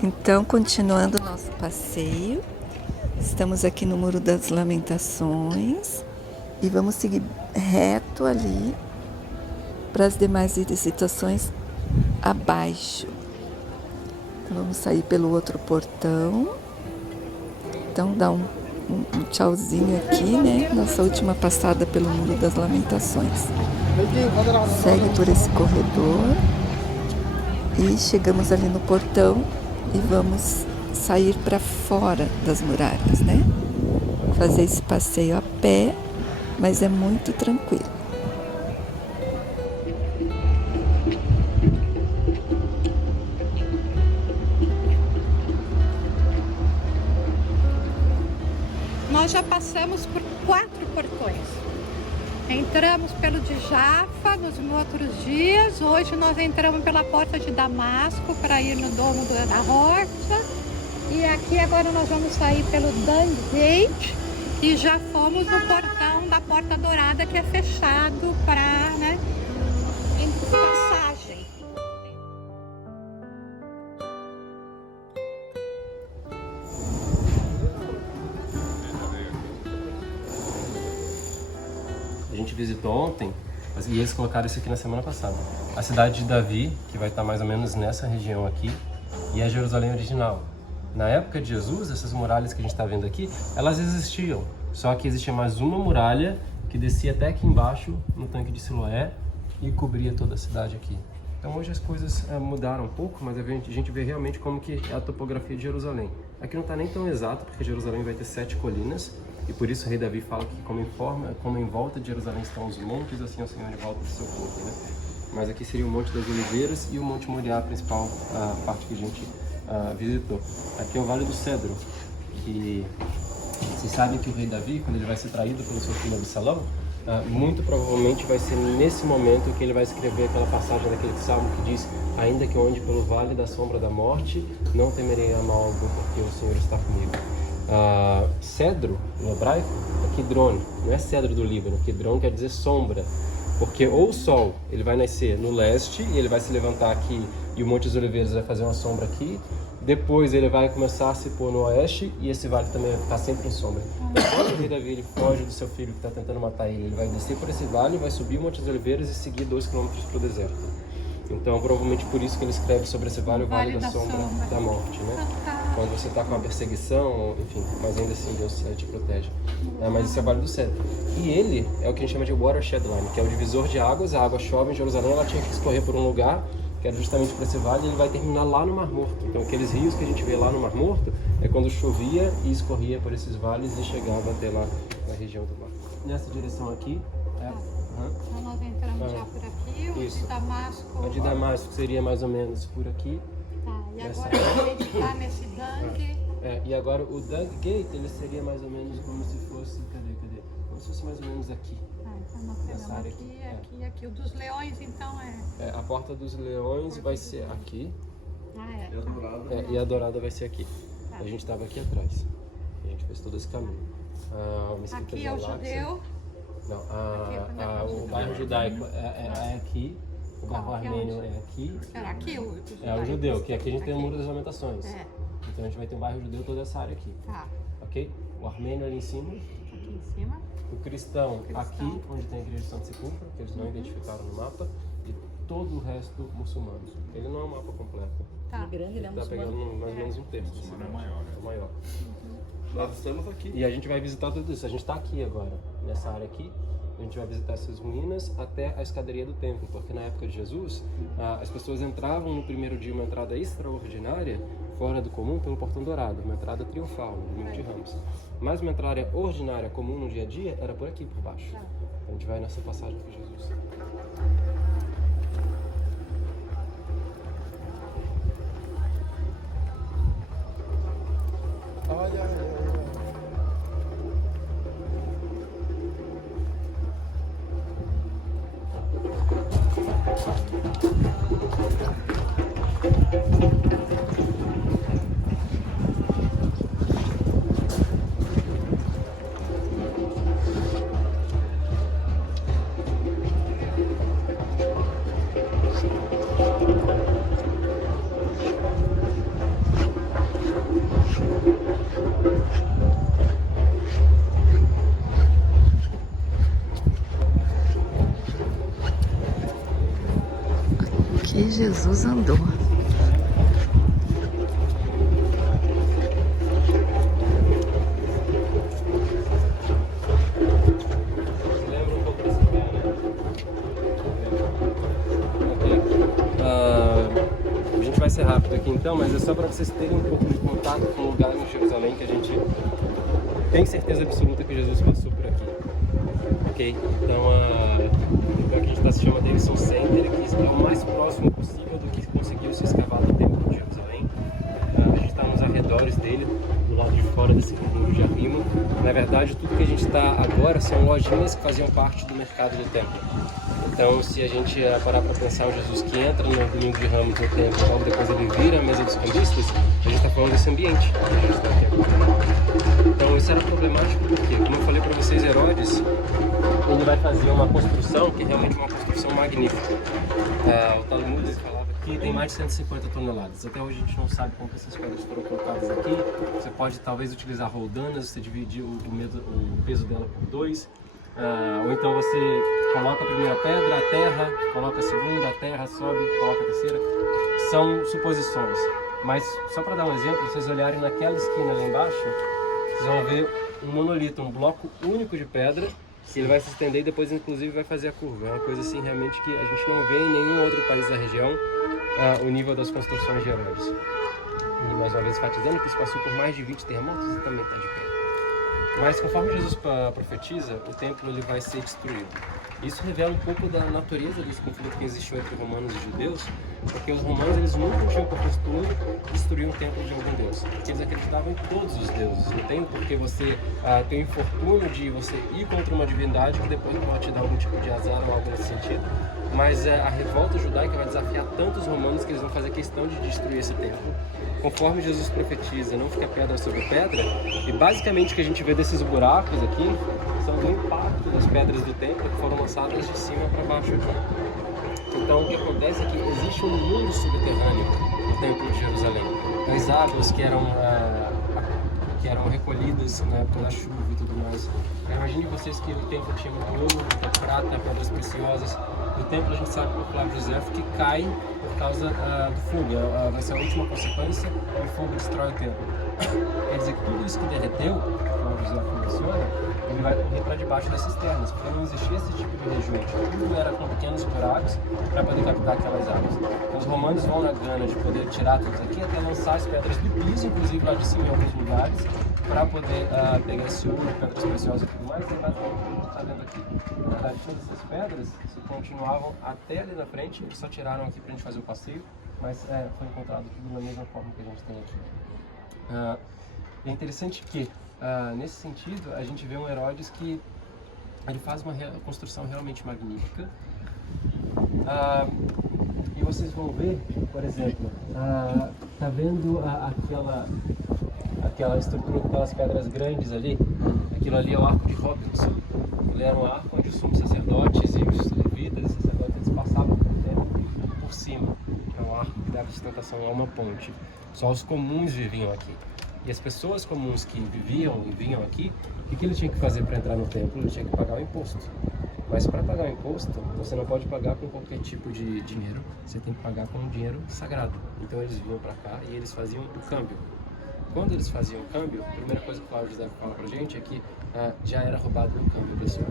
Então, continuando nosso passeio, estamos aqui no Muro das Lamentações e vamos seguir reto ali para as demais visitações abaixo. Então, vamos sair pelo outro portão. Então, dá um tchauzinho aqui, né? Nossa última passada pelo Muro das Lamentações. Segue por esse corredor e chegamos ali no portão e vamos sair para fora das muralhas, né? Fazer esse passeio a pé, mas é muito tranquilo. Nós já passamos por 4 portões. Entramos pelo de Jaffa nos outros dias. Hoje nós entramos pela porta de Damasco para ir no domo da Rocha. E aqui agora nós vamos sair pelo Dung Gate e já fomos no portão da Porta Dourada, que é fechado para, né, passagem. A gente visitou ontem, e eles colocaram isso aqui na semana passada. A cidade de Davi, que vai estar mais ou menos nessa região aqui, e a Jerusalém original. Na época de Jesus, essas muralhas que a gente está vendo aqui, elas existiam. Só que existia mais uma muralha que descia até aqui embaixo, no tanque de Siloé, e cobria toda a cidade aqui. Então hoje as coisas mudaram um pouco, mas a gente vê realmente como que é a topografia de Jerusalém. Aqui não está nem tão exato, porque Jerusalém vai ter 7 colinas, e por isso o rei Davi fala que como em volta de Jerusalém estão os montes, assim é o Senhor em volta do seu povo, né? Mas aqui seria o Monte das Oliveiras e o Monte Moriá, a principal parte que a gente visitou. Aqui é o Vale do Cedro, que vocês sabem que o rei Davi, quando ele vai ser traído pelo seu filho Absalão, muito provavelmente vai ser nesse momento que ele vai escrever aquela passagem daquele salmo que diz: ainda que eu ande pelo vale da sombra da morte, não temerei a mal algum, porque o Senhor está comigo. Cedro, no hebraico, é Kidron, não é cedro do Líbano. Kidron quer dizer sombra, porque ou o sol ele vai nascer no leste e ele vai se levantar aqui e o Monte das Oliveiras vai fazer uma sombra aqui, depois ele vai começar a se pôr no oeste e esse vale também vai ficar sempre em sombra. Então, quando o rei Davi ele foge do seu filho que está tentando matar ele vai descer por esse vale, vai subir o Monte das Oliveiras e seguir 2 km para o deserto. Então, provavelmente por isso que ele escreve sobre esse vale, o Vale da Sombra da Morte, né? Quando você está com uma perseguição, enfim, mas ainda assim Deus te protege. Mas esse é o Vale do Cedro. E ele é o que a gente chama de watershed line, que é o divisor de águas. A água chove em Jerusalém, ela tinha que escorrer por um lugar, que era justamente para esse vale, e ele vai terminar lá no Mar Morto. Então, aqueles rios que a gente vê lá no Mar Morto é quando chovia e escorria por esses vales e chegava até lá na região do mar. Nessa direção aqui, Então nós entramos já por aqui, o de Damasco. A de Damasco seria mais ou menos por aqui. Tá, e agora a gente está nesse Dung. E agora o Dung Gate, ele seria mais ou menos como se fosse, cadê? Como se fosse mais ou menos aqui. Então nós pegamos aqui. O dos leões, então a Porta dos Leões vai ser aqui. Tá. E a Dourada vai ser aqui. A gente estava aqui atrás. A gente fez todo esse caminho. Aqui é o judeu. Não, o bairro judaico é aqui, o bairro armênio é aqui. Será aqui o judeu, que aqui a gente tem o Muro das Lamentações. Então a gente vai ter um bairro judeu toda essa área aqui. Tá. Ok? O armênio ali em cima. Aqui em cima. O cristão aqui, onde tem a igreja de Santo Sepulcro, que eles não identificaram no mapa. E todo o resto muçulmanos. Ele não é um mapa completo. Tá. Grande, Ele está pegando mais ou menos um terço. O muçulmano é maior, né? É maior. Nós estamos aqui. E a gente vai visitar tudo isso. A gente está aqui agora, nessa área aqui. A gente vai visitar essas ruínas até a escadaria do templo, porque na época de Jesus, as pessoas entravam no primeiro dia uma entrada extraordinária, fora do comum, pelo Portão Dourado, uma entrada triunfal, no domingo de Ramos. Mas uma entrada ordinária, comum no dia a dia, era por aqui, por baixo. A gente vai nessa passagem com Jesus. Olha. Jesus andou. Lembra um pouco desse pé, né? A gente vai ser rápido aqui então, mas é só para vocês terem um pouco de contato com o lugar em Jerusalém que a gente tem certeza absoluta que Jesus passou por aqui. Ok? Então, o lugar que a gente está se chama Davidson Center, que é o mais próximo possível do que conseguiu se escavar do templo de Jerusalém. A gente está nos arredores dele, do lado de fora desse muro de arrimo. Na verdade, tudo que a gente está agora são lojinhas que faziam parte do mercado do templo. Então, se a gente parar para pensar o Jesus que entra no domingo de Ramos no templo, logo depois ele vira a mesa dos cambistas, a gente está falando desse ambiente que a gente está aqui agora. Então, isso era problemático porque, como eu falei para vocês, Herodes, ele vai fazer uma construção que é realmente uma construção magnífica. O Talmud falava que tem mais de 150 toneladas. Até hoje a gente não sabe como essas pedras foram colocadas aqui. Você pode talvez utilizar roldanas, você dividir o peso dela por 2. Ou então você coloca a primeira pedra, a terra, coloca a segunda, a terra, sobe, coloca a terceira. São suposições. Mas só para dar um exemplo, se vocês olharem naquela esquina lá embaixo, vocês vão ver um monolito, um bloco único de pedra, que ele vai se estender e depois inclusive vai fazer a curva. É uma coisa assim realmente que a gente não vê em nenhum outro país da região, o nível das construções de Herodes. E mais uma vez enfatizando que isso passou por mais de 20 terremotos e também está de pé. Mas conforme Jesus profetiza, o templo ele vai ser destruído. Isso revela um pouco da natureza desse conflito que existiu entre romanos e judeus, porque os romanos eles nunca tinham por costume destruir um templo de algum deus, porque eles acreditavam em todos os deuses. Não tem porque você ter o infortúnio de você ir contra uma divindade que depois pode te dar algum tipo de azar ou algo nesse sentido. Mas a revolta judaica vai desafiar tantos romanos que eles vão fazer questão de destruir esse templo. Conforme Jesus profetiza, não fica pedra sobre pedra, e basicamente o que a gente vê desses buracos aqui são do impacto das pedras do templo que foram lançadas de cima para baixo aqui. Então o que acontece é que existe um mundo subterrâneo no templo de Jerusalém. As águas que eram recolhidas na época da chuva e tudo mais. Imagine vocês que o templo tinha muito ouro, muita prata, pedras preciosas. O templo a gente sabe pelo Flávio José que cai por causa do fogo. Vai ser a última consequência e o fogo destrói o templo. Quer dizer que tudo isso que derreteu, o Flávio José menciona, ele vai correr para debaixo das cisternas, porque não existia esse tipo de rejunte. Tudo era com pequenos buracos para poder captar aquelas águas. Então, os romanos vão na gana de poder tirar tudo isso aqui, até lançar as pedras do piso, inclusive lá de cima em alguns lugares, para poder pegar esse ouro, pedras preciosas e tudo mais. E basicamente o que a gente está vendo aqui. Na verdade, todas essas pedras se continuavam até ali na frente, eles só tiraram aqui para a gente fazer o passeio, mas foi encontrado tudo da mesma forma que a gente tem aqui. É interessante que, nesse sentido, a gente vê um Herodes que ele faz uma construção realmente magnífica. E vocês vão ver, por exemplo, tá vendo aquela estrutura com aquelas pedras grandes ali? Aquilo ali é o arco de Robinson. Ele era um arco onde os sumos sacerdotes e os levitas e sacerdotes eles passavam por templo por cima. É um arco que dava sustentação a uma ponte. Só os comuns viviam aqui. E as pessoas comuns que viviam e vinham aqui, o que ele tinha que fazer para entrar no templo? Ele tinha que pagar o imposto. Mas para pagar o imposto, você não pode pagar com qualquer tipo de dinheiro. Você tem que pagar com um dinheiro sagrado. Então eles vinham para cá e eles faziam o câmbio. Quando eles faziam o câmbio, a primeira coisa que o Flávio José fala pra gente é que já era roubado no câmbio, pessoal.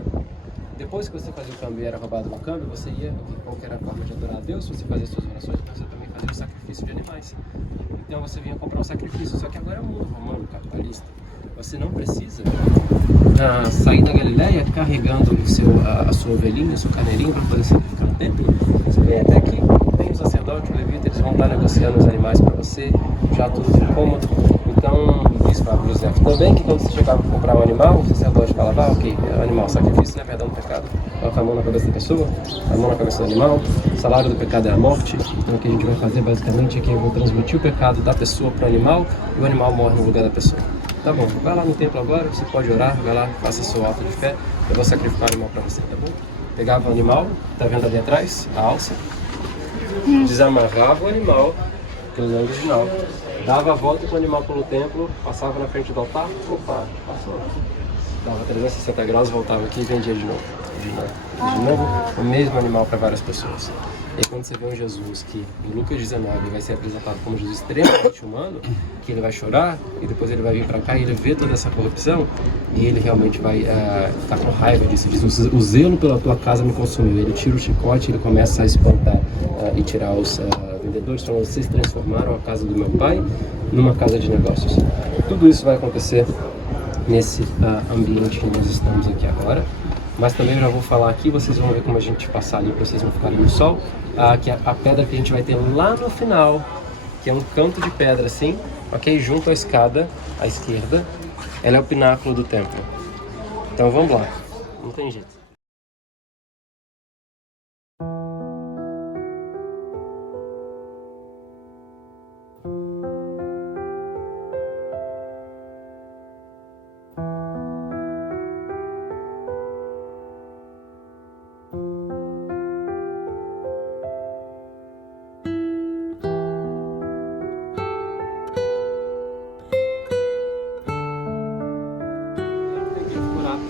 Depois que você fazia o câmbio e era roubado no câmbio, você ia, qual que era a forma de adorar a Deus, você fazia suas orações, mas você também fazia o sacrifício de animais. Então você vinha comprar um sacrifício, só que agora é um mundo romano, capitalista. Você não precisa sair da Galileia carregando a sua ovelhinha, o seu carneirinho para poder sacrificar no templo. Você vem até aqui, tem o sacerdote, o levita, eles vão estar negociando os animais para você, já tudo cômodo. Então, isso para o José. Também que quando você chegava para comprar um animal, o sacerdote falava, ok, o animal, sacrifício, né, perdão do pecado, coloca a mão na cabeça da pessoa, a mão na cabeça do animal, o salário do pecado é a morte. Então o que a gente vai fazer basicamente é que eu vou transmitir o pecado da pessoa para o animal e o animal morre no lugar da pessoa. Tá bom, vai lá no templo agora, você pode orar, vai lá, faça seu ato de fé, eu vou sacrificar o animal para você, tá bom? Pegava o animal, tá vendo ali atrás, a alça, desamarrava o animal, aquele é original, dava a volta com o animal pelo templo, passava na frente do altar, opa, passou. Dava 360 graus, voltava aqui e vendia de novo. De novo, o mesmo animal para várias pessoas. E aí, quando você vê um Jesus que, em Lucas 19, vai ser apresentado como Jesus extremamente humano, que ele vai chorar, e depois ele vai vir para cá e ele vê toda essa corrupção, e ele realmente vai ficar com raiva disso. Diz, o zelo pela tua casa me consumiu. Ele tira o chicote, ele começa a espantar e tirar os vendedores, falando, vocês transformaram a casa do meu pai numa casa de negócios. Tudo isso vai acontecer nesse ambiente que nós estamos aqui agora. Mas também eu já vou falar aqui, vocês vão ver como a gente passar ali, para vocês não ficarem no sol, que a pedra que a gente vai ter lá no final, que é um canto de pedra assim, ok? Junto à escada, à esquerda, ela é o pináculo do templo. Então vamos lá, não tem jeito.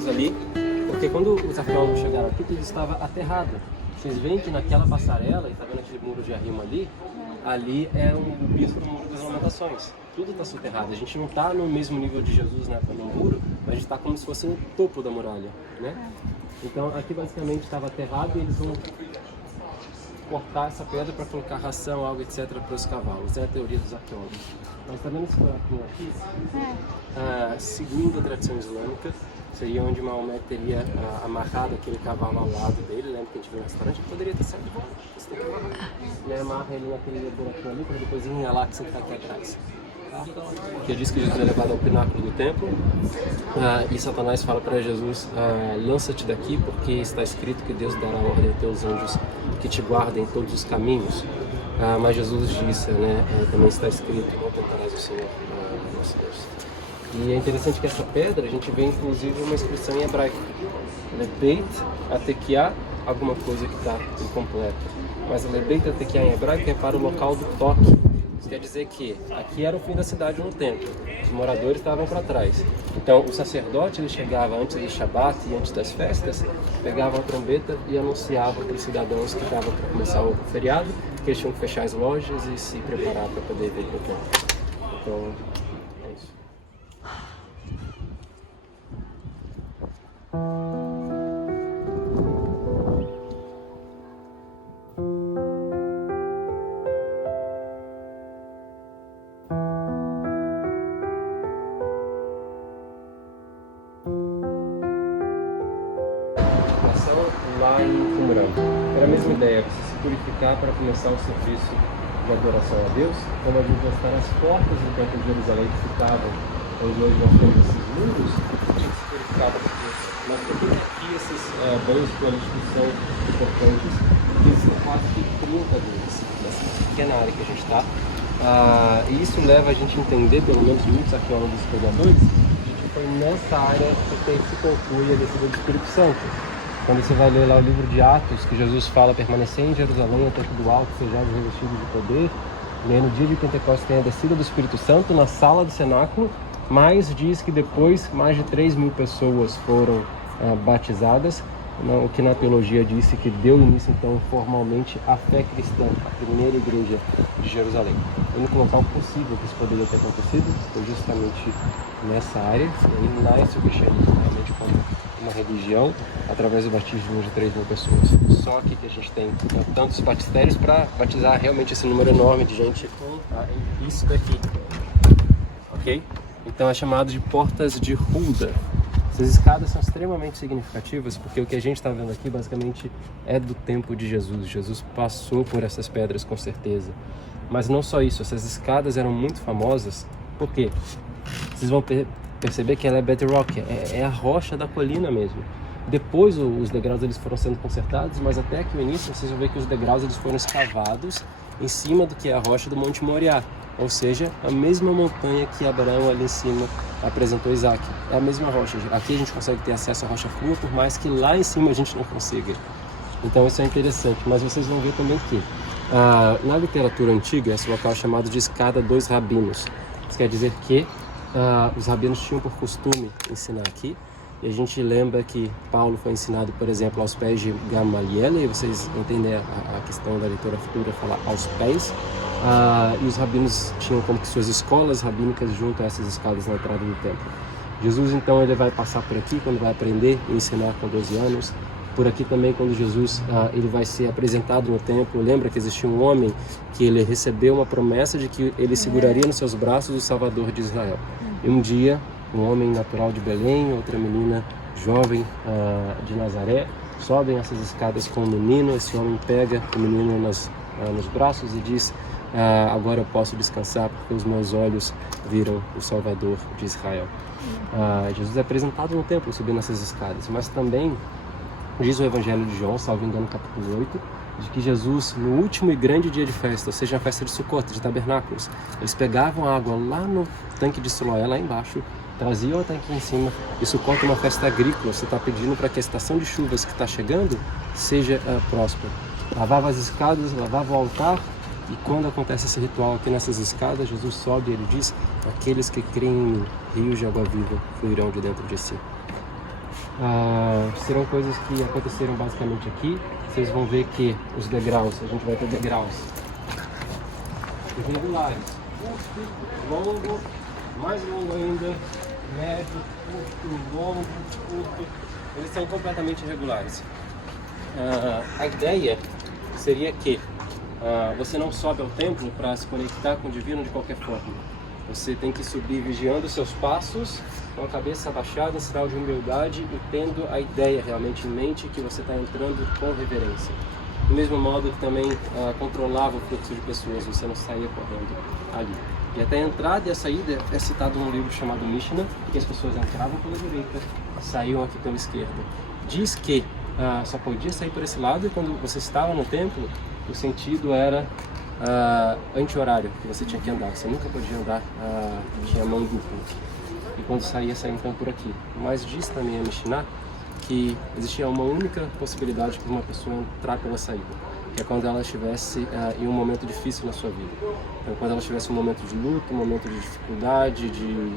Ali, porque quando os arqueólogos chegaram aqui, tudo estava aterrado. Vocês veem que naquela passarela, e tá vendo aquele muro de arrimo ali? Ali é o piso do Muro das Lamentações. Tudo está soterrado. A gente não está no mesmo nível de Jesus, né, no muro, mas a gente está como se fosse no topo da muralha, né? Então aqui basicamente estava aterrado e eles vão cortar essa pedra para colocar ração, água, etc. para os cavalos. É a teoria dos arqueólogos. Mas está vendo esse buraquinho aqui? Segundo a tradição islâmica, seria onde Maomé teria amarrado aquele cavalo ao lado dele. Lembra que a gente viu no restaurante? Ele poderia ter saído de volta. Você tem que amarrar. E amarra ele naquele buraquinho ali, para depois ir em Alá, que você está aqui atrás. Que diz que Jesus é levado ao pináculo do templo, e Satanás fala para Jesus, lança-te daqui, porque está escrito que Deus dará ordem aos teus anjos que te guardem em todos os caminhos. Mas Jesus disse, né, também está escrito, não tentarás o Senhor, nosso Deus. E é interessante que essa pedra, a gente vê inclusive uma expressão em hebraico, Lebeit Atekiah, alguma coisa que está incompleta. Mas a Lebeit Atekiah em hebraico é para o local do toque. Isso quer dizer que aqui era o fim da cidade no templo, os moradores estavam para trás. Então o sacerdote ele chegava antes do Shabat e antes das festas, pegava a trombeta e anunciava para os cidadãos que estavam para começar o feriado, que eles tinham que fechar as lojas e se preparar para poder vir para o templo. Então é isso. Lá em Qumran. Era a mesma ideia, você se purificar para começar o serviço de adoração a Deus, como a gente vai estar nas portas do templo de Jerusalém que ficavam, onde hoje nós temos esses muros, a gente se purificava porque nós temos aqui esses banhos políticos são importantes, porque existem quase que 30 deles, nessa pequena área que a gente está. E isso leva a gente a entender, pelo menos muitos arqueólogos e historiadores, que foi nessa área que se conclui a descida do Espírito Santo. Quando você vai ler lá o livro de Atos, que Jesus fala, permanecer em Jerusalém até que do alto sejais revestidos de poder, e aí no dia de Pentecostes tem a descida do Espírito Santo na sala do cenáculo, mas diz que depois mais de 3.000 pessoas foram batizadas, o que na teologia disse que deu início então formalmente à fé cristã, a primeira igreja de Jerusalém. O único local possível que isso poderia ter acontecido foi justamente nessa área, e aí nasce o cristianismo realmente como uma religião através do batismo de 3.000 pessoas. Só que a gente tem tantos batistérios para batizar realmente esse número enorme de gente com isso daqui, ok? Então é chamado de portas de Hulda. Essas escadas são extremamente significativas porque o que a gente está vendo aqui basicamente é do tempo de Jesus. Jesus passou por essas pedras com certeza. Mas não só isso, essas escadas eram muito famosas. Por quê? Vocês vão perceber que ela é bedrock, é a rocha da colina mesmo. Depois os degraus eles foram sendo consertados, mas até aqui o início vocês vão ver que os degraus eles foram escavados em cima do que é a rocha do Monte Moriá. Ou seja, a mesma montanha que Abraão ali em cima apresentou Isaac. É a mesma rocha. Aqui a gente consegue ter acesso à rocha crua, por mais que lá em cima a gente não consiga. Então isso é interessante. Mas vocês vão ver também que na literatura antiga, esse local é chamado de Escada dos Rabinos. Isso quer dizer que os rabinos tinham por costume ensinar aqui, E a gente lembra que Paulo foi ensinado, por exemplo, aos pés de Gamaliel, e vocês entendem a questão da literatura falar aos pés. E os rabinos tinham como que suas escolas rabínicas junto a essas escadas na entrada do templo. Jesus, então, ele vai passar por aqui quando vai aprender e ensinar com 12 anos. Por aqui também, quando Jesus ele vai ser apresentado no templo. Lembra que existia um homem que ele recebeu uma promessa de que ele seguraria nos seus braços o Salvador de Israel. E um dia, um homem natural de Belém, outra menina jovem de Nazaré, sobem essas escadas com o menino. Esse homem pega o menino nos braços e diz: agora eu posso descansar porque os meus olhos viram o Salvador de Israel. Jesus é apresentado no templo subindo essas escadas, mas também diz o Evangelho de João, salvo engano, capítulo 8, de que Jesus, no último e grande dia de festa, ou seja, a festa de Sukkot, de tabernáculos, eles pegavam água lá no tanque de Siloé, lá embaixo, traziam até aqui em cima. E Sukkot é uma festa agrícola, você está pedindo para que a estação de chuvas que está chegando seja próspera. Lavava as escadas, lavava o altar, e quando acontece esse ritual aqui nessas escadas, Jesus sobe e ele diz: aqueles que creem em mim, rios de água viva fluirão de dentro de si. Serão coisas que aconteceram basicamente aqui. Vocês vão ver que os degraus, a gente vai ter degraus irregulares, curto, longo, mais longo ainda, médio, curto, longo, curto. Eles são completamente irregulares. A ideia seria que você não sobe ao templo para se conectar com o divino de qualquer forma. Você tem que subir vigiando os seus passos, com a cabeça abaixada, em sinal de humildade e tendo a ideia realmente em mente que você está entrando com reverência. Do mesmo modo que também controlava o fluxo de pessoas, você não saía correndo ali. E até a entrada e a saída é citado num livro chamado Mishnah, que as pessoas entravam pela direita e saíam aqui pela esquerda. Diz que só podia sair por esse lado, e quando você estava no templo, o sentido era anti-horário, que você tinha que andar. Você nunca podia andar, tinha mão dupla. E quando saía então por aqui. Mas diz também a Mishnah que existia uma única possibilidade para uma pessoa entrar pela saída, que é quando ela estivesse em um momento difícil na sua vida. Então, quando ela estivesse em um momento de luto, um momento de dificuldade,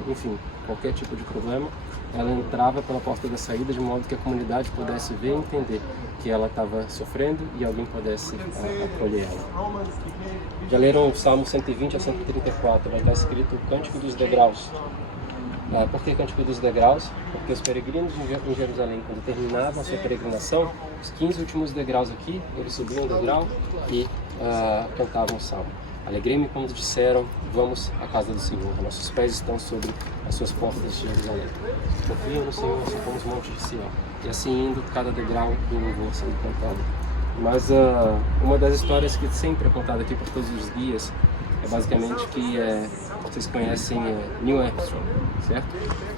enfim, qualquer tipo de problema, ela entrava pela porta da saída de modo que a comunidade pudesse ver e entender que ela estava sofrendo e alguém pudesse acolher ela. Já leram o Salmo 120 a 134, vai estar escrito o Cântico dos Degraus. Por que Cântico dos Degraus? Porque os peregrinos em Jerusalém, quando terminavam a sua peregrinação, os 15 últimos degraus aqui, eles subiam o degrau e cantavam o Salmo. Alegrei-me quando disseram: vamos à casa do Senhor, nossos pés estão sobre as suas portas de Jerusalém. Confiam no Senhor, assim como os montes de Sião. E assim indo, cada degrau em louvor sendo cantado. Mas uma das histórias que sempre é contada aqui por todos os guias é basicamente que vocês conhecem Neil Armstrong, certo?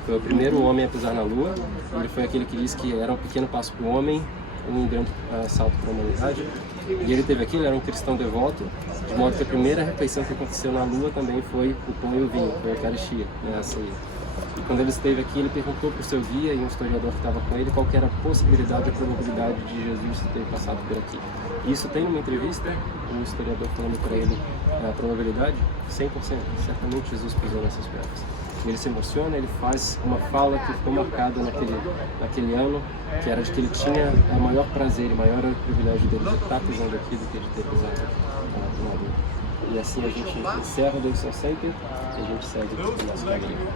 Foi o primeiro homem a pisar na Lua. Ele foi aquele que disse que era um pequeno passo para o homem, um grande salto para a humanidade. E ele teve aqui, ele era um cristão devoto, de modo que a primeira refeição que aconteceu na Lua também foi o pão e o vinho, foi a Eucaristia, né, a ceia. E quando ele esteve aqui, ele perguntou para o seu guia e um historiador que estava com ele qual que era a possibilidade, a probabilidade de Jesus ter passado por aqui. E isso tem numa entrevista, um historiador falando para ele a probabilidade, 100%, certamente Jesus pisou nessas pedras. Ele se emociona, ele faz uma fala que ficou marcada naquele ano, que era de que ele tinha o maior prazer e maior privilégio dele de estar pisando aqui do que de ter pisado na Lua. E assim a gente encerra o Deus São Sempre e a gente segue o nosso caminho.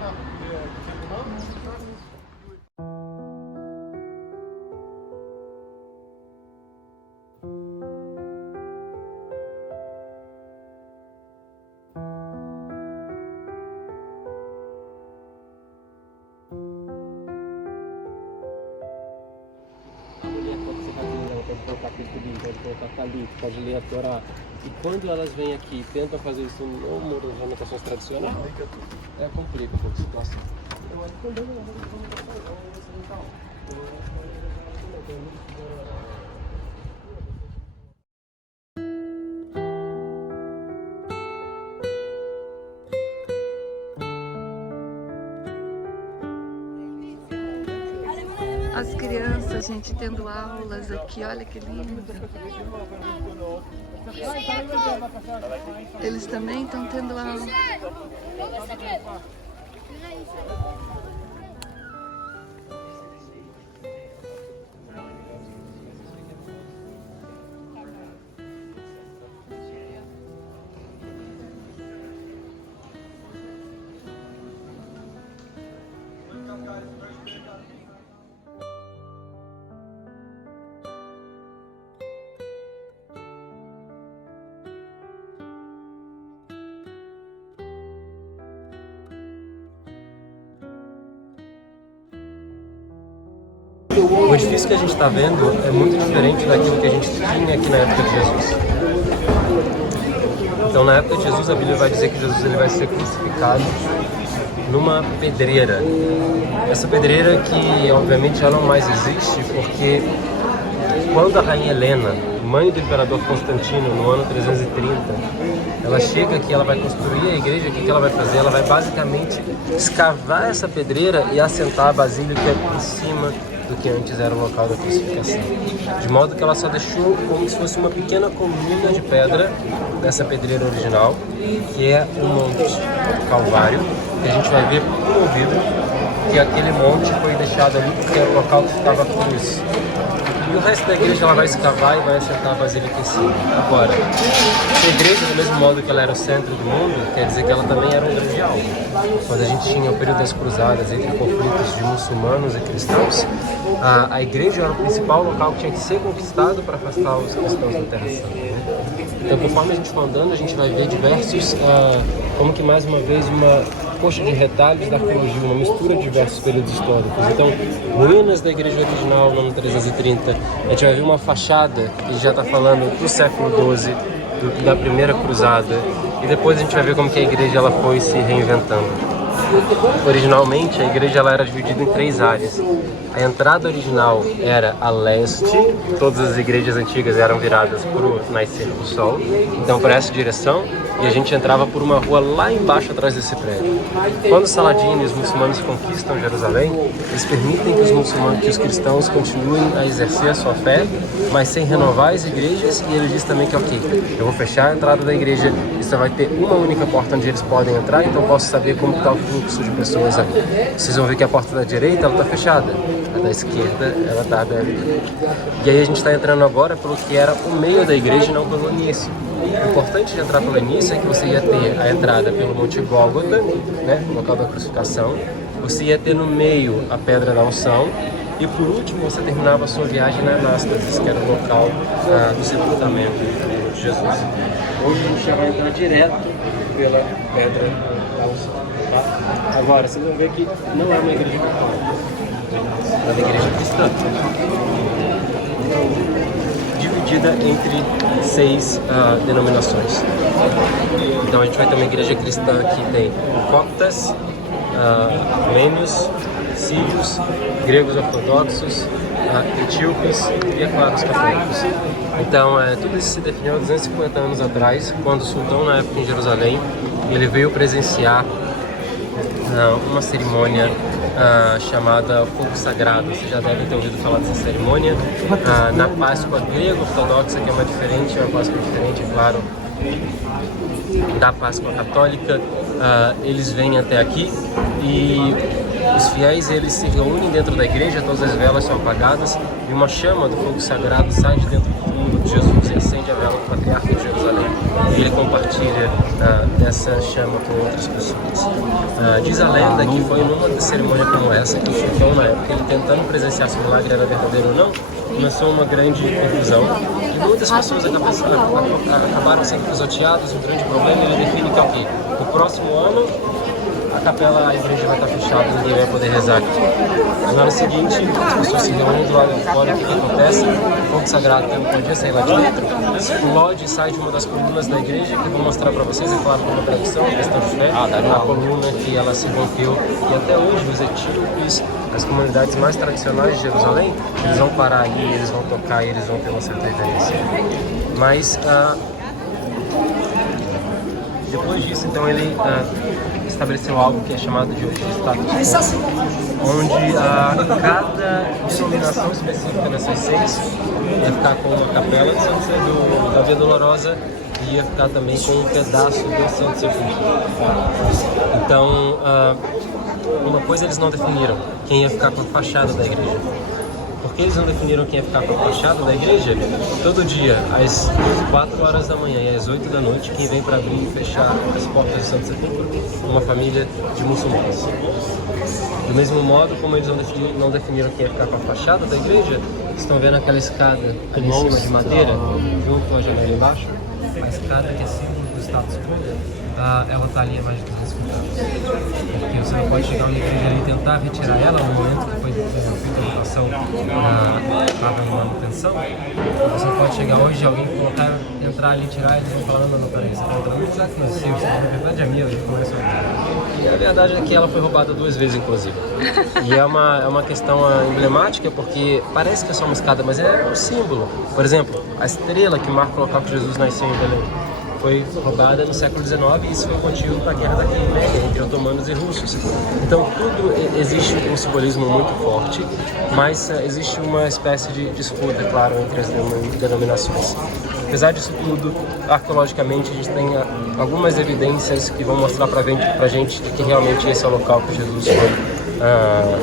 Pode colocar Talit, pode ler a Torá. E quando elas vêm aqui e tentam fazer isso no muro de lamentações tradicionais, complica um pouco a situação. As crianças, gente, tendo aulas aqui, olha que lindo. Eles também estão tendo aula. edifício que a gente está vendo é muito diferente daquilo que a gente tinha aqui na época de Jesus. Então, na época de Jesus, a Bíblia vai dizer que Jesus ele vai ser crucificado numa pedreira. Essa pedreira que, obviamente, já não mais existe, porque quando a rainha Helena, mãe do imperador Constantino, no ano 330, ela chega aqui, ela vai construir a igreja, o que ela vai fazer? Ela vai basicamente escavar essa pedreira e assentar a basílica em cima do que antes era o local da crucificação. De modo que ela só deixou como se fosse uma pequena coluna de pedra dessa pedreira original, que é o Monte Calvário, que a gente vai ver promovido, que aquele monte foi deixado ali porque era o local que ficava a cruz. E o resto da igreja ela vai escavar e vai assentar a basílica em cima. Agora, a igreja, do mesmo modo que ela era o centro do mundo, quer dizer que ela também era um grande alvo. Quando a gente tinha o período das cruzadas entre conflitos de muçulmanos e cristãos, a igreja era o principal local que tinha que ser conquistado para afastar os cristãos da Terra Santa. Então, conforme a gente for andando, a gente vai ver diversos, como que mais uma vez, uma coxa de retalhos da arqueologia, uma mistura de diversos períodos históricos. Então, ruínas da igreja original no ano 330, a gente vai ver uma fachada que já está falando do século XII, da primeira cruzada, e depois a gente vai ver como que a igreja ela foi se reinventando. Originalmente, a igreja ela era dividida em 3 áreas. A entrada original era a leste, todas as igrejas antigas eram viradas para o nascer do sol, então para essa direção, e a gente entrava por uma rua lá embaixo atrás desse prédio. Quando Saladino e os muçulmanos conquistam Jerusalém, eles permitem que os cristãos continuem a exercer a sua fé, mas sem renovar as igrejas, e ele diz também que ok, eu vou fechar a entrada da igreja, e só vai ter uma única porta onde eles podem entrar, então eu posso saber como está o fluxo de pessoas ali. Vocês vão ver que a porta da direita ela está fechada, a da esquerda ela está aberta. E aí a gente está entrando agora pelo que era o meio da igreja e não pelo início. O importante de entrar pelo início é que você ia ter a entrada pelo Monte Gólgota, né, local da crucificação, você ia ter no meio a Pedra da Unção, e por último você terminava a sua viagem na Anástasis, que era o local do sepultamento de Jesus. Hoje a gente já vai entrar direto pela Pedra da Unção. Tá? Agora, vocês vão ver que não é uma igreja católica, é uma igreja cristã. Dividida entre 6 denominações. Então a gente vai ter uma igreja cristã que tem coptas, armênios, sírios, gregos ortodoxos, etíopes e, é claro, os católicos. Então tudo isso se definiu há 250 anos atrás, quando o sultão, na época em Jerusalém, ele veio presenciar uma cerimônia chamada Fogo Sagrado. Vocês já devem ter ouvido falar dessa cerimônia. Na Páscoa grega ortodoxa, que é uma Páscoa diferente, é claro, da Páscoa católica, eles vêm até aqui e os fiéis eles se reúnem dentro da igreja, todas as velas são apagadas e uma chama do fogo sagrado sai de dentro do túmulo de Jesus e acende a vela do patriarca de Jerusalém. E ele compartilha dessa chama com outras pessoas. Diz a lenda que foi numa cerimônia como essa que o sultão, na época, ele tentando presenciar se o milagre era verdadeiro ou não, começou uma grande confusão e muitas pessoas acabaram sendo pisoteadas. Um grande problema, ele define que ok, no próximo ano a igreja vai estar fechada, ninguém vai poder rezar aqui. No ano seguinte, as pessoas se reúnem do lado de fora, o que acontece? O fogo sagrado não podia sair lá de dentro, explode e sai de uma das colunas da igreja, que eu vou mostrar para vocês, é claro, como tradição, questão de fé, a coluna que ela se rompeu, e até hoje os etíopes, as comunidades mais tradicionais de Jerusalém, eles vão parar ali, eles vão tocar e eles vão ter uma certa reverência. Mas depois disso, então, ele estabeleceu algo que é chamado de status quo, onde cada denominação específica dessas 6 ia ficar com uma capela de Santo Sepulcro, da Via Dolorosa, e ia ficar também com um pedaço do Santo Sepulcro. Então, uma coisa eles não definiram, quem ia ficar com a fachada da igreja. Por que eles não definiram quem ia ficar com a fachada da igreja? Todo dia, às 4 horas da manhã e às 8 da noite, quem vem para abrir e fechar as portas do Santo Sepulcro? Uma família de muçulmanos. Do mesmo modo, como eles não definiram quem ia ficar com a fachada da igreja, estão vendo aquela escada ali em cima de madeira, junto à janela embaixo? A escada que é símbolo do status quo, ela está ali há mais de 250 anos. porque você não pode chegar a uma igreja e tentar retirar ela no momento que foi feita a ocupação estava em manutenção. Você não pode chegar hoje e alguém colocar, entrar ali, tirar e eles vão falar, não, peraí, você está entrando no lugar que não é seu, na verdade é meu, ele começa a... E a verdade é que ela foi roubada 2 vezes, inclusive. E é uma questão emblemática, porque parece que é só uma escada, mas é um símbolo. Por exemplo, a estrela que marca o local que Jesus nasceu em Belém foi roubada no século XIX e isso foi motivo para a guerra da Crimeia entre otomanos e russos. Então tudo existe um simbolismo muito forte, mas existe uma espécie de disputa, claro, entre as denominações. Apesar disso tudo, arqueologicamente a gente tem algumas evidências que vão mostrar para a gente que realmente esse é o local que Jesus foi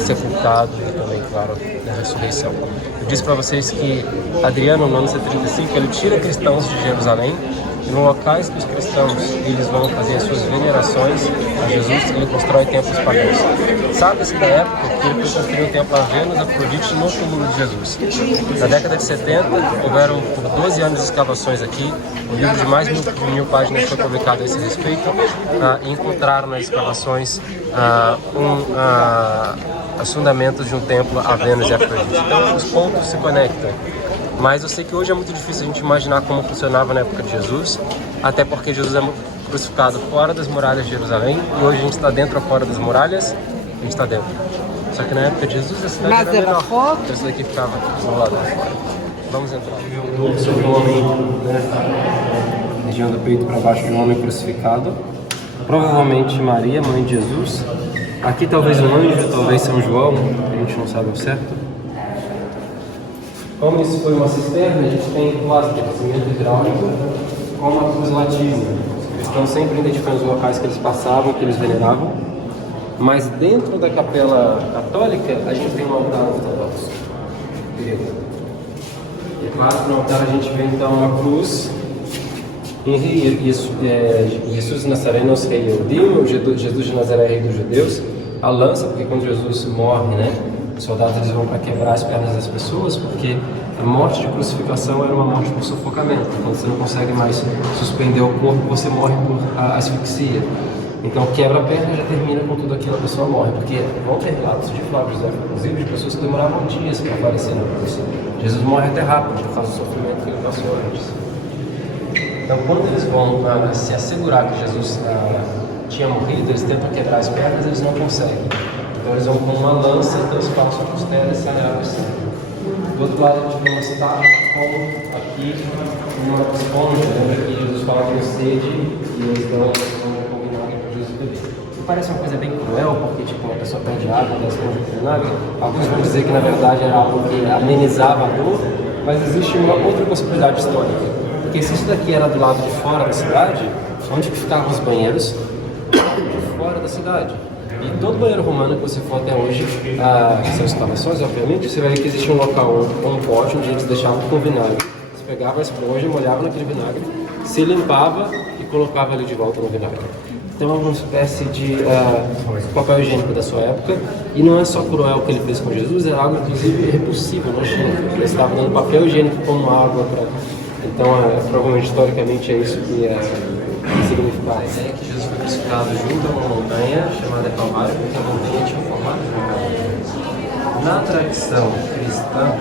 sepultado e também, claro, na ressurreição. Eu disse para vocês que Adriano, no ano 135, ele tira cristãos de Jerusalém e nos locais que os cristãos eles vão fazer as suas venerações a Jesus, ele constrói templos pagãos. Sabe-se da época que ele foi construir um templo a Vênus, Afrodite, no túmulo de Jesus. Na década de 70, houveram por 12 anos de escavações aqui. Um livro de mais de 1000 páginas foi publicado a esse respeito e encontraram nas escavações os fundamentos de um templo a Vênus e Afrodite. Então os pontos se conectam. Mas eu sei que hoje é muito difícil a gente imaginar como funcionava na época de Jesus, até porque Jesus é crucificado fora das muralhas de Jerusalém e hoje a gente está dentro ou fora das muralhas, a gente está dentro. Só que na época de Jesus a cidade era menor, então isso daqui ficava do lado de fora. Vamos entrar. Sobre um homem, região do peito para baixo de um homem crucificado, provavelmente Maria, mãe de Jesus. Aqui talvez um anjo, talvez São João, a gente não sabe ao certo. Como isso foi uma cisterna, a gente tem plástica, cimento hidráulico, com uma cruz latina. Os cristãos sempre identificam os locais que eles passavam, que eles veneravam. Mas dentro da capela católica, a gente tem um altar ortodoxo. E claro, no altar a gente vê então uma cruz. Jesus de Nazaré, nosso rei Eudim, Jesus de Nazaré, rei dos judeus. A lança, porque quando Jesus morre, né? Os soldados eles vão para quebrar as pernas das pessoas, porque a morte de crucificação era uma morte por sufocamento. Quando você não consegue mais suspender o corpo, você morre por asfixia. Então quebra a perna e já termina com tudo aquilo, a pessoa morre. Porque vão ter relatos de Flávio José, inclusive, de pessoas que demoravam dias para falecer na cruz. Jesus morre até rápido, por causa do sofrimento que ele passou antes. Então quando eles vão se assegurar que Jesus tinha morrido, eles tentam quebrar as pernas, eles não conseguem. Então eles vão com uma lança, transpassam a costela e saem o sangue. Do outro lado a gente vê uma estátua com aqui uma esponja, lembra que Jesus fala com sede e eles dão com vinagre para Jesus beber. Parece uma coisa bem cruel, porque tipo, uma pessoa perde água da esponja com vinagre. Alguns vão dizer que na verdade era algo que amenizava a dor, mas existe uma outra possibilidade histórica. Porque se isso daqui era do lado de fora da cidade, onde que ficavam os banheiros? De fora da cidade. E todo banheiro romano que você for até hoje, são instalações, obviamente, você vai ver que existe um local, um pote onde eles deixavam com vinagre. Você pegava a esponja, molhava naquele vinagre, se limpava e colocava ali de volta no vinagre. Então é uma espécie de papel higiênico da sua época. E não é só cruel o que ele fez com Jesus, era algo inclusive repulsivo, nojento. Ele estava dando papel higiênico como água para... Então, provavelmente, historicamente, é isso que significava. A ideia é que Jesus foi crucificado junto a uma montanha chamada Calvário, porque a montanha tinha o formato de uma caveira. Na tradição cristã,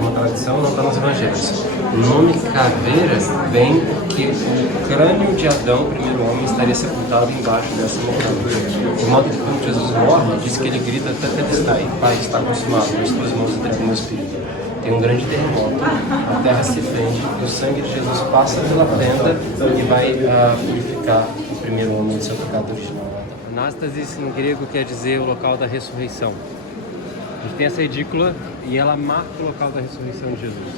uma tradição não está nos evangelhos, o nome caveira vem porque o crânio de Adão, o primeiro homem, estaria sepultado embaixo dessa montanha. De modo que quando Jesus morre, diz que ele grita até testar, Pai, está consumado, nas tuas mãos entrego o meu espírito. Tem um grande terremoto, a terra se fende, e o sangue de Jesus passa pela tenda e vai purificar o primeiro homem do seu pecado original. Anástasis em grego quer dizer o local da ressurreição. A gente tem essa edícula e ela marca o local da ressurreição de Jesus,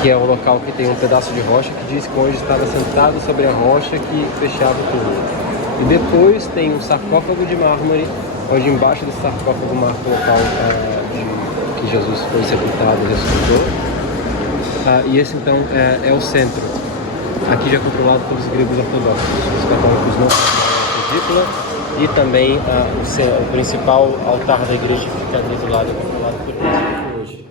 que é o local que tem um pedaço de rocha que diz que hoje estava sentado sobre a rocha que fechava o túmulo. E depois tem um sarcófago de mármore, onde embaixo desse sarcófago marca o local que Jesus foi sepultado e ressuscitou. E esse então é o centro. Aqui já é controlado pelos gregos ortodoxos. Os católicos não têm a edícula. E também o principal altar da igreja fica ali do lado, controlado por eles hoje.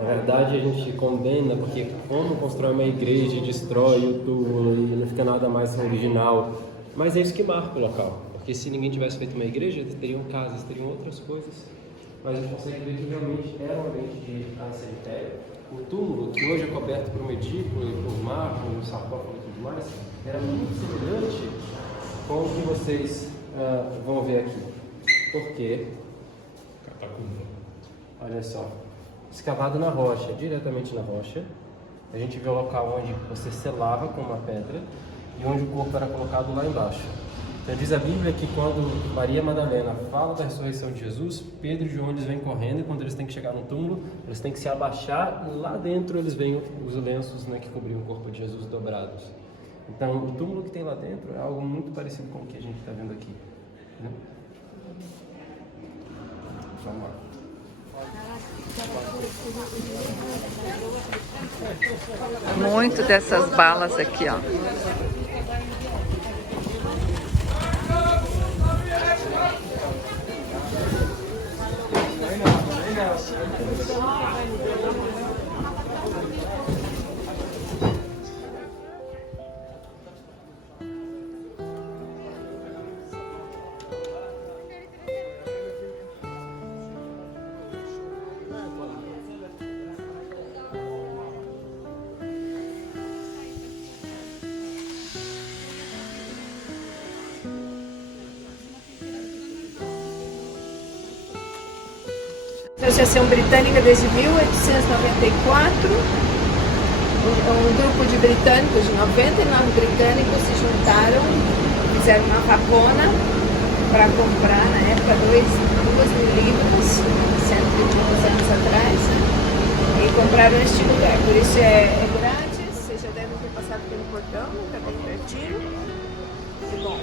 Na verdade a gente condena porque como constrói uma igreja e destrói o túmulo e não fica nada mais original. Mas é isso que marca o local. Porque se ninguém tivesse feito uma igreja, teriam casas, teriam outras coisas. Mas a gente consegue ver que realmente era um ambiente de cemitério. O túmulo, que hoje é coberto por um edículo, por mármore, um sarcófago e tudo mais, era muito semelhante com o que vocês vão ver aqui. Por quê? Olha só, escavado na rocha, diretamente na rocha. A gente vê o local onde você selava com uma pedra e onde o corpo era colocado lá embaixo. Então diz a Bíblia que quando Maria Madalena fala da ressurreição de Jesus, Pedro e João eles vêm correndo e quando eles têm que chegar no túmulo, eles têm que se abaixar e lá dentro eles veem os lenços, né, que cobriam o corpo de Jesus dobrados. Então o túmulo que tem lá dentro é algo muito parecido com o que a gente está vendo aqui. Né? Vamos lá. Muito dessas balas aqui, ó. Associação Britânica desde 1894, um grupo de britânicos, de 99 britânicos, se juntaram, fizeram uma vapona para comprar, na época, 2.000 libras, 100 e poucos anos atrás, e compraram este lugar. Por isso é grátis, vocês já devem ter passado pelo portão, está bem pertinho. E bom,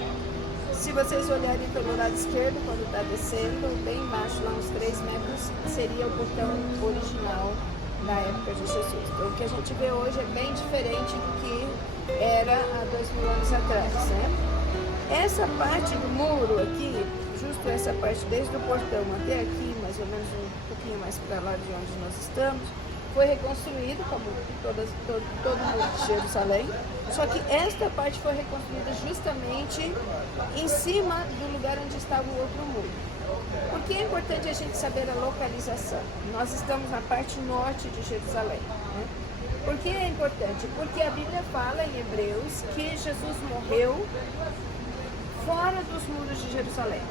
se vocês olharem pelo lado esquerdo, quando está descendo, bem embaixo, lá uns 3 metros, seria o portão original da época de Jesus. Então, o que a gente vê hoje é bem diferente do que era há 2.000 anos atrás, né? Essa parte do muro aqui, justo essa parte desde o portão até aqui, mais ou menos um pouquinho mais para lá de onde nós estamos, foi reconstruído, como todo o muro de Jerusalém, só que esta parte foi reconstruída justamente em cima do lugar onde estava o outro muro. Por que é importante a gente saber a localização? Nós estamos na parte norte de Jerusalém. Né? Por que é importante? Porque a Bíblia fala em Hebreus que Jesus morreu fora dos muros de Jerusalém.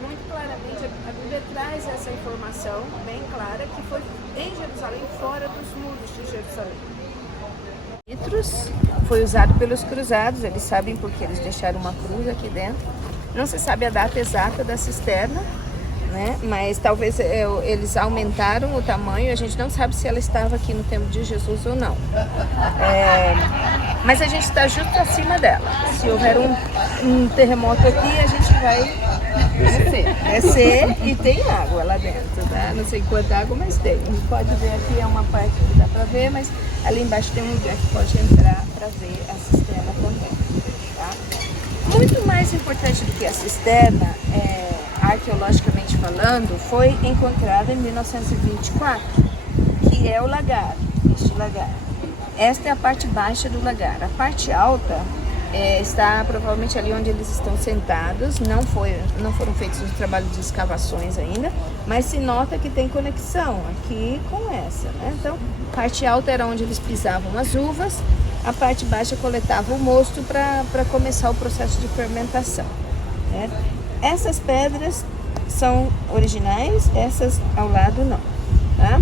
Muito claramente a Bíblia traz essa informação bem clara que foi em Jerusalém, fora dos muros de Jerusalém. Foi usado pelos cruzados, eles sabem porque eles deixaram uma cruz aqui dentro. Não se sabe a data exata da cisterna, né? Mas talvez eles aumentaram o tamanho, a gente não sabe se ela estava aqui no tempo de Jesus ou não. Mas a gente está justo acima dela. Se houver um terremoto aqui, a gente vai descer e tem água lá dentro, tá? Não sei quanta água, mas tem. A gente pode ver aqui, é uma parte que dá para ver, mas ali embaixo tem um lugar que pode entrar para ver a cisterna também, tá? Muito mais importante do que a cisterna, arqueologicamente falando, foi encontrada em 1924, que é o lagar, este lagar. Esta é a parte baixa do lagar. A parte alta está provavelmente ali onde eles estão sentados. Não foram feitos os trabalhos de escavações ainda, mas se nota que tem conexão aqui com essa, né? Então, a parte alta era onde eles pisavam as uvas, a parte baixa coletava o mosto para começar o processo de fermentação, né? Essas pedras são originais, essas ao lado não, tá?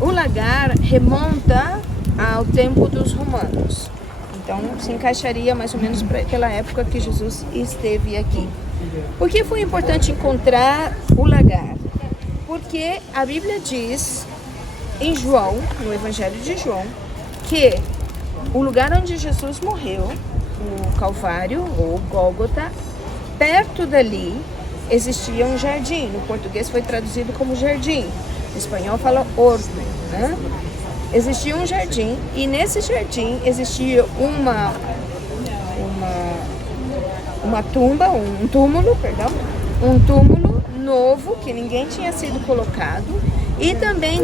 O lagar remonta ao tempo dos romanos, então se encaixaria mais ou menos pela época que Jesus esteve aqui. Por que foi importante encontrar o lagar? Porque a Bíblia diz em João, no Evangelho de João, que o lugar onde Jesus morreu, o Calvário ou Gólgota, perto dali existia um jardim. No português foi traduzido como jardim, no espanhol fala horto, né? Existia um jardim e nesse jardim existia uma tumba, um túmulo novo que ninguém tinha sido colocado, e também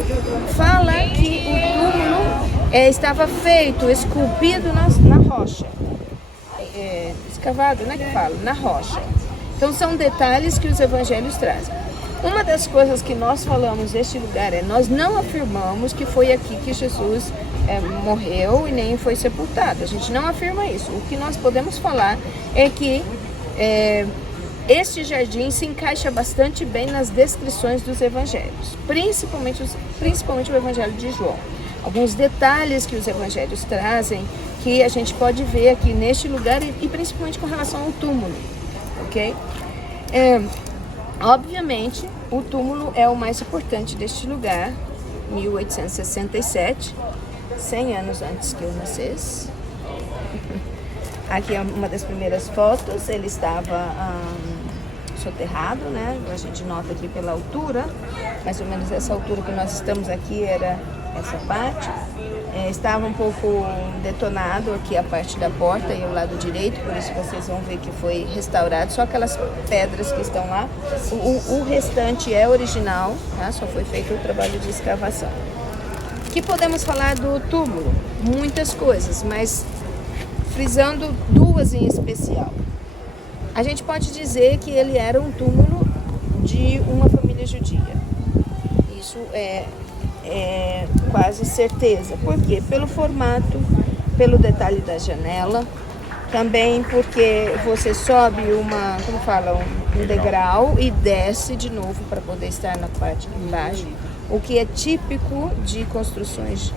fala que o túmulo estava feito, esculpido na rocha. escavado, né, que fala, na rocha. Então são detalhes que os evangelhos trazem. Uma das coisas que nós falamos deste lugar nós não afirmamos que foi aqui que Jesus morreu e nem foi sepultado. A gente não afirma isso. O que nós podemos falar é que este jardim se encaixa bastante bem nas descrições dos evangelhos, principalmente o evangelho de João. Alguns detalhes que os evangelhos trazem que a gente pode ver aqui neste lugar e principalmente com relação ao túmulo, ok? Obviamente, o túmulo é o mais importante deste lugar, 1867, 100 anos antes que eu nascesse. Aqui é uma das primeiras fotos, ele estava soterrado, né? A gente nota aqui pela altura, mais ou menos essa altura que nós estamos aqui era essa parte. Estava um pouco detonado aqui a parte da porta e o lado direito, por isso vocês vão ver que foi restaurado, só aquelas pedras que estão lá. O restante é original, tá? Só foi feito o trabalho de escavação. O que podemos falar do túmulo? Muitas coisas, mas frisando duas em especial. A gente pode dizer que ele era um túmulo de uma família judia. Isso é quase certeza. Por quê? Pelo formato, pelo detalhe da janela, também porque você sobe um degrau e desce de novo para poder estar na parte de embaixo, o que é típico de construções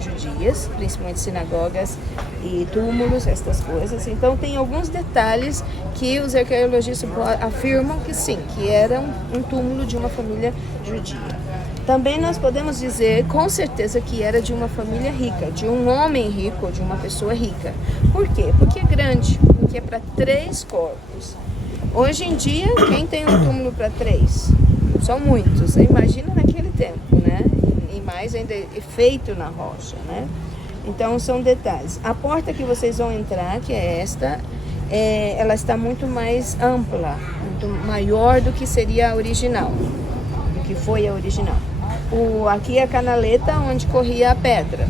judias, principalmente sinagogas e túmulos, essas coisas. Então tem alguns detalhes que os arqueologistas afirmam que sim, que era um túmulo de uma família judia. Também nós podemos dizer com certeza que era de uma família rica, de um homem rico, de uma pessoa rica. Por quê? Porque é grande, porque é para 3 corpos. Hoje em dia, quem tem um túmulo para 3? São muitos, imagina naquele tempo, né? E mais ainda é feito na rocha, né? Então são detalhes. A porta que vocês vão entrar, que é esta, ela está muito mais ampla, muito maior do que seria a original, do que foi a original. Aqui é a canaleta onde corria a pedra,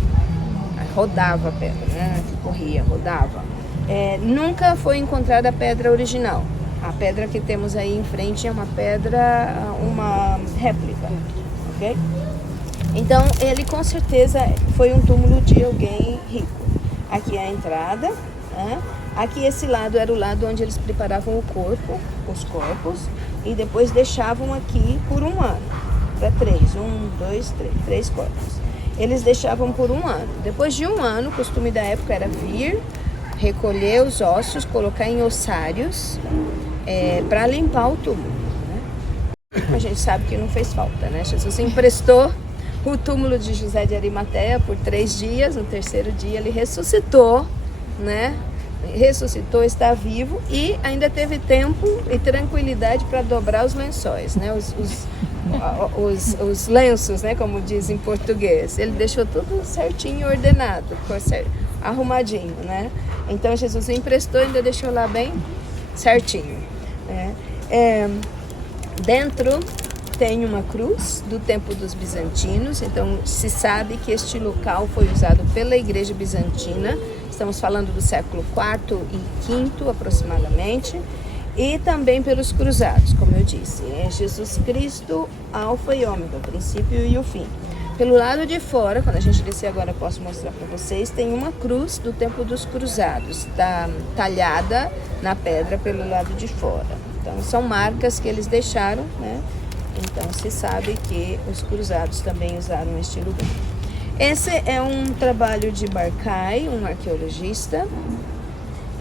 rodava a pedra, né? Rodava. Nunca foi encontrada a pedra original. A pedra que temos aí em frente é uma pedra, uma réplica, ok? Então ele com certeza foi um túmulo de alguém rico. Aqui é a entrada, né? Aqui esse lado era o lado onde eles preparavam os corpos, e depois deixavam aqui por um ano. Para 3, 3 corpos. Eles deixavam por um ano. Depois de um ano, o costume da época era vir, recolher os ossos, colocar em ossários para limpar o túmulo, né? A gente sabe que não fez falta, né? Jesus emprestou o túmulo de José de Arimateia por 3 dias. No terceiro dia ele ressuscitou, né? Ressuscitou, está vivo e ainda teve tempo e tranquilidade para dobrar os lençóis, né? Os lenços, né, como diz em português. Ele deixou tudo certinho, ordenado, arrumadinho, né? Então Jesus emprestou e ainda deixou lá bem certinho, né? Dentro tem uma cruz do tempo dos bizantinos. Então se sabe que este local foi usado pela igreja bizantina. Estamos falando do século IV e V aproximadamente. E também pelos cruzados, como eu disse. É Jesus Cristo, alfa e ômega, o princípio e o fim. Pelo lado de fora, quando a gente descer agora, eu posso mostrar para vocês, tem uma cruz do tempo dos cruzados, está talhada na pedra pelo lado de fora. Então são marcas que eles deixaram, né? Então se sabe que os cruzados também usaram este lugar. Esse é um trabalho de Barclay, um arqueologista.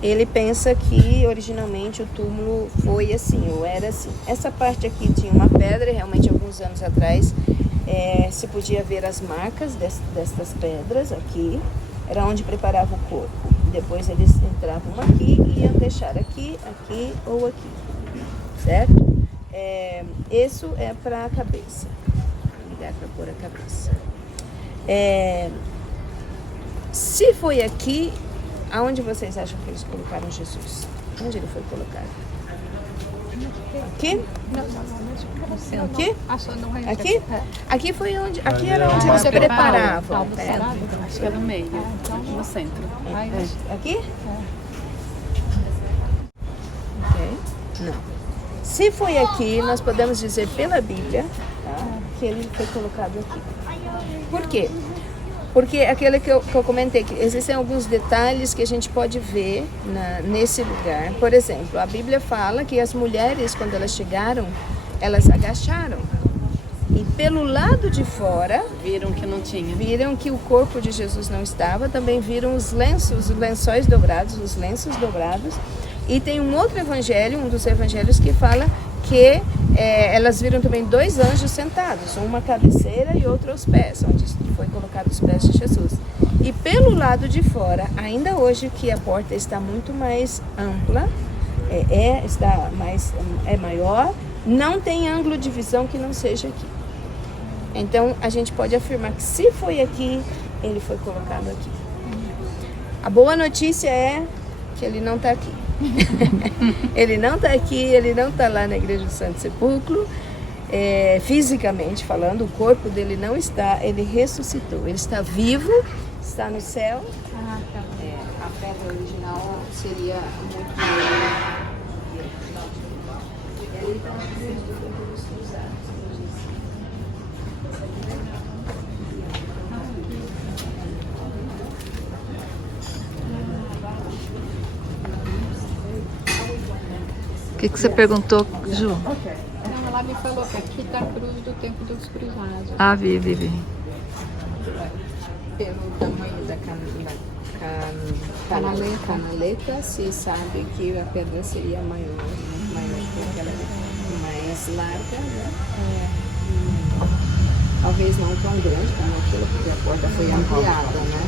Ele pensa que originalmente o túmulo foi assim, ou era assim. Essa parte aqui tinha uma pedra e realmente alguns anos atrás se podia ver as marcas destas pedras aqui. Era onde preparava o corpo. Depois eles entravam aqui e iam deixar aqui, aqui ou aqui. Certo? Isso é para a cabeça. Vou ligar para pôr a cabeça. Se foi aqui, aonde vocês acham que eles colocaram Jesus? Onde ele foi colocado? Aqui? Aqui? Aqui? Aqui foi onde? Aqui era onde eles preparavam. Acho que é no meio, no centro. Aqui? se foi aqui, nós podemos dizer pela Bíblia, tá, que ele foi colocado aqui. Por quê? Porque aquele que eu comentei, que existem alguns detalhes que a gente pode ver nesse lugar. Por exemplo, a Bíblia fala que as mulheres, quando elas chegaram, elas agacharam. E pelo lado de fora, Viram que não tinha. viram que o corpo de Jesus não estava, também viram os lençóis dobrados, os lenços dobrados. E tem um outro evangelho, um dos evangelhos, que fala que elas viram também 2 anjos sentados, uma à cabeceira e outro aos pés, onde foi colocado os pés de Jesus. E pelo lado de fora, ainda hoje que a porta está muito mais ampla, é maior, não tem ângulo de visão que não seja aqui. Então a gente pode afirmar que se foi aqui, ele foi colocado aqui. A boa notícia é que ele não está aqui. Ele não está aqui, ele não está lá na Igreja do Santo Sepulcro, fisicamente falando, o corpo dele não está, ele ressuscitou, ele está vivo, está no céu. A pedra original seria muito maior. Ele está na frente do corpo dos cruzados. O que você perguntou, Ju? Não, ela me falou que aqui está a cruz do tempo dos cruzados. Ah, vi. Pelo tamanho da canaleta, se sabe que a pedra seria maior que aquela mais larga, né? Talvez não tão grande como aquilo, porque a porta foi ampliada, né?